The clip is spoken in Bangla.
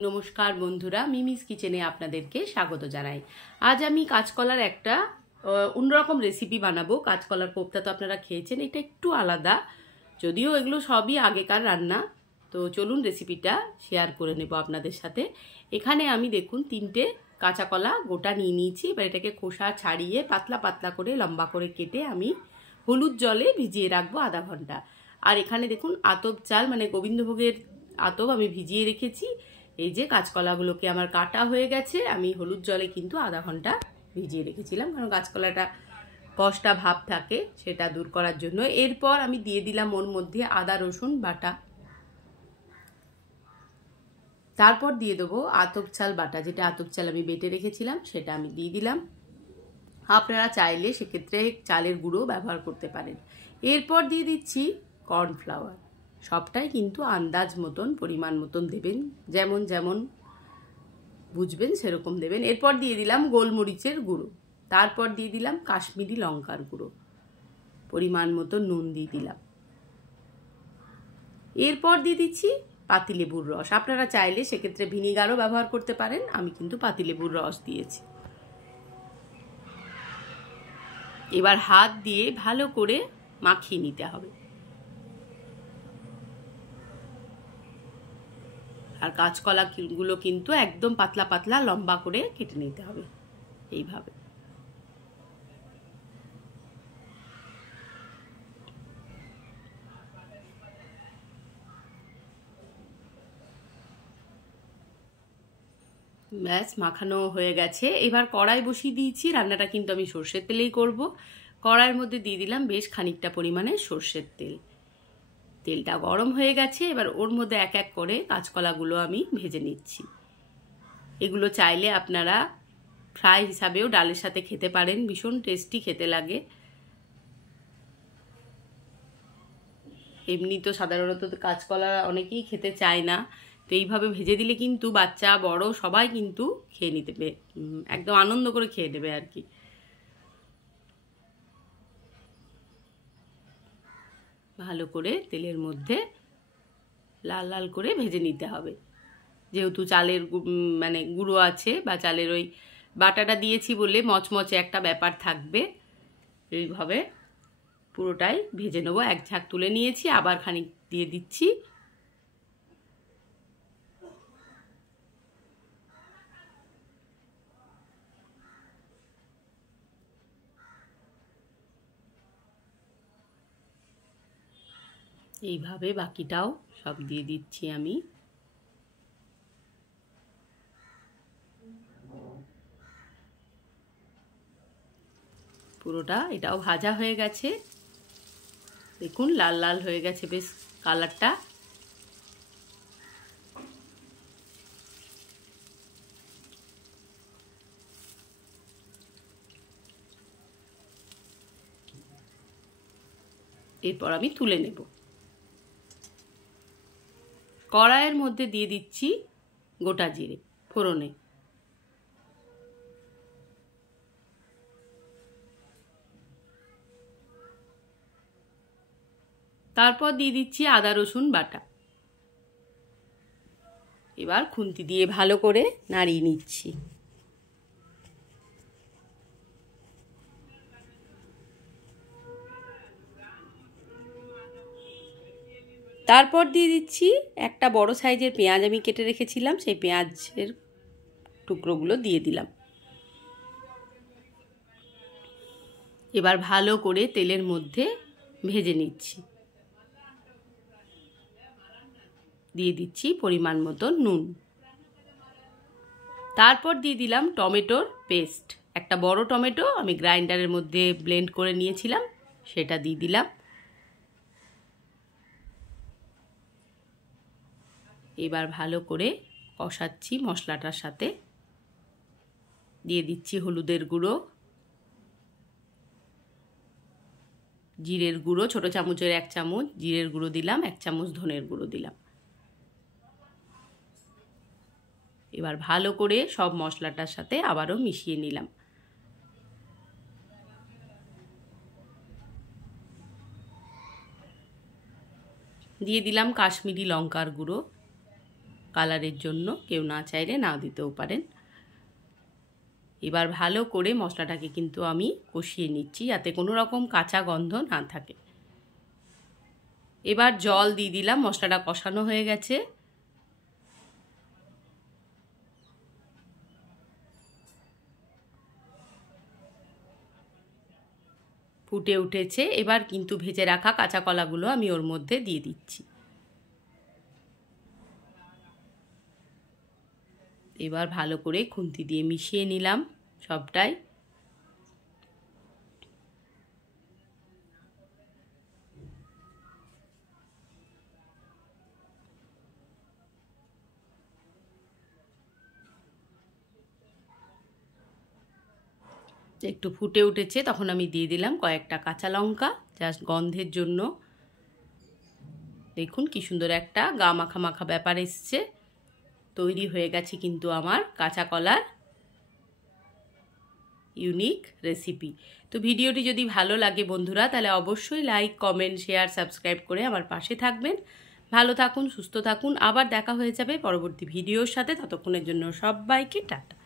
নমস্কার বন্ধুরা, মিমিস কিচেনে আপনাদেরকে স্বাগত জানাই। আজ আমি কাঁচকলার একটা অন্যরকম রেসিপি বানাবো। কাঁচকলার কোপ্তা তো আপনারা খেয়েছেন, এটা একটু আলাদা, যদিও এগুলো সবই আগেকার রান্না। তো চলুন রেসিপিটা শেয়ার করে নেব আপনাদের সাথে। এখানে আমি দেখুন 3টে কাঁচা কলা গোটা নিয়ে নিয়েছি। এবার এটাকে খোসা ছাড়িয়ে পাতলা পাতলা করে লম্বা করে কেটে আমি হলুদ জলে ভিজিয়ে রাখবো আধা ঘন্টা। আর এখানে দেখুন আতপ চাল, মানে গোবিন্দভোগের আতপ আমি ভিজিয়ে রেখেছি। এই যে কাঁচকলাগুলোকে আমার কাটা হয়ে গেছে, আমি হলুদ জলে কিন্তু আধা ঘন্টা ভিজিয়ে রেখেছিলাম, কারণ কাঁচকলাটা কষ্টা ভাব থাকে, সেটা দূর করার জন্য। এরপর আমি দিয়ে দিলাম ওর মধ্যে আদা রসুন বাটা, তারপর দিয়ে দেবো আতপ চাল বাটা, যেটা আতপ চাল আমি বেটে রেখেছিলাম সেটা আমি দিয়ে দিলাম। আপনারা চাইলে সেক্ষেত্রে চালের গুঁড়ো ব্যবহার করতে পারেন। এরপর দিয়ে দিচ্ছি কর্নফ্লাওয়ার। সবটাই কিন্তু আন্দাজ মতন, পরিমাণ মতন দেবেন, যেমন যেমন বুঝবেন সেরকম দেবেন। এরপর দিয়ে দিলাম গোলমরিচের গুঁড়ো, তারপর দিয়ে দিলাম কাশ্মীরি লঙ্কার গুঁড়ো, পরিমাণ মতো নুন দিয়ে দিলাম। এরপর দিয়ে দিচ্ছি পাতিলেবুর রস। আপনারা চাইলে সেক্ষেত্রে ভিনিগারও ব্যবহার করতে পারেন, আমি কিন্তু পাতিলেবুর রস দিয়েছি। এবার হাত দিয়ে ভালো করে মাখিয়ে নিতে হবে। আর কাঁচকলাগুলো কিন্তু একদম পাতলা পাতলা লম্বা করে কেটে নিতে হবে এইভাবে। ব্যাস মাখানো হয়ে গেছে। এবার কড়াই বসিয়ে দিয়েছি। রান্নাটা কিন্তু আমি সর্ষের তেলেই করব। কড়াইয়ের মধ্যে দিয়ে দিলাম বেশ খানিকটা পরিমাণে সর্ষের তেল। তেলটা গরম হয়ে গেছে, এবার ওর মধ্যে এক এক করে কাঁচকলাগুলো আমি ভেজে নিচ্ছি। এগুলো চাইলে আপনারা ফ্রাই হিসাবেও ডালের সাথে খেতে পারেন, ভীষণ টেস্টি খেতে লাগে। এমনি তো সাধারণত কাঁচকলা অনেকেই খেতে চায় না, তো এইভাবে ভেজে দিলে কিন্তু বাচ্চা বড় সবাই কিন্তু খেয়ে নিতে পারে, একদম আনন্দ করে খেয়ে নেবে আর কি। ভালো করে তেলের মধ্যে লাল লাল করে ভেজে নিতে হবে। যেহেতু চালের মানে গুঁড়ো আছে বা চালের ওই বাটাটা দিয়েছি বলে মচমচে একটা ব্যাপার থাকবে। এইভাবে পুরোটাই ভেজে নেবো। এক ঝাঁক তুলে নিয়েছি, আবার খানিক দিয়ে দিচ্ছি। এইভাবে বাকিটাও সব দিয়ে দিচ্ছি আমি। পুরোটা এটাও ভাজা হয়ে গেছে, দেখুন লাল লাল হয়ে গেছে বেশ কালারটা। এরপর আমি তুলে নেব। কড়াইয়ের মধ্যে দিয়ে দিচ্ছি গোটা জিরে ফোড়নে, তারপর দিয়ে দিচ্ছি আদা রসুন বাটা। এবার খুন্তি দিয়ে ভালো করে নাড়িয়ে নিচ্ছি। তারপর দিয়ে দিচ্ছি একটা বড় সাইজের পেঁয়াজ আমি কেটে রেখেছিলাম, সেই পেঁয়াজের টুকরোগুলো দিয়ে দিলাম। এবার ভালো করে তেলের মধ্যে ভেজে নিচ্ছি। দিয়ে দিচ্ছি পরিমাণ মতো নুন। তারপর দিয়ে দিলাম টমেটোর পেস্ট। একটা বড় টমেটো আমি গ্রাইন্ডারের মধ্যে ব্লেন্ড করে নিয়েছিলাম, সেটা দিয়ে দিলাম। এবার ভালো করে কষাচ্ছি মশলাটার সাথে। দিয়ে দিচ্ছি হলুদের গুঁড়ো, জিরের গুঁড়ো ছোট চামচের 1 চামচ জিরের গুঁড়ো দিলাম, 1 চামচ ধনের গুঁড়ো দিলাম। এবার ভালো করে সব মশলাটার সাথে আবারও মিশিয়ে নিলাম। দিয়ে দিলাম কাশ্মীরি লঙ্কার গুঁড়ো, কালারের জন্য, কেউ না চাইলে না দিতেও পারেন। এবার ভালো করে মশলাটাকে কিন্তু আমি কষিয়ে নিচ্ছি যাতে কোনো রকম কাঁচা গন্ধ না থাকে। এবার জল দিয়ে দিলাম, মশলাটা কষানো হয়ে গেছে। ফুটে উঠেছে, এবার কিন্তু ভেজে রাখা কাঁচা কলাগুলো আমি ওর মধ্যে দিয়ে দিচ্ছি। এবার ভালো করে খুন্তি দিয়ে মিশিয়ে নিলাম সবটাই। একটু ফুটে উঠেছে, তখন আমি দিয়ে দিলাম কয়েকটা কাঁচা লঙ্কা, জাস্ট গন্ধের জন্য। দেখুন কি সুন্দর একটা গা মাখা মাখা ব্যাপার এসছে। তৈরি হয়ে গেছে কিন্তু আমার কাঁচা কলার ইউনিক রেসিপি। তো ভিডিওটি যদি ভালো লাগে বন্ধুরা, তাহলে অবশ্যই লাইক, কমেন্ট, শেয়ার, সাবস্ক্রাইব করে আমার পাশে থাকবেন। ভালো থাকুন, সুস্থ থাকুন। আবার দেখা হয়ে যাবে পরবর্তী ভিডিওর সাথে। ততক্ষণের জন্য সবাইকে টাটা।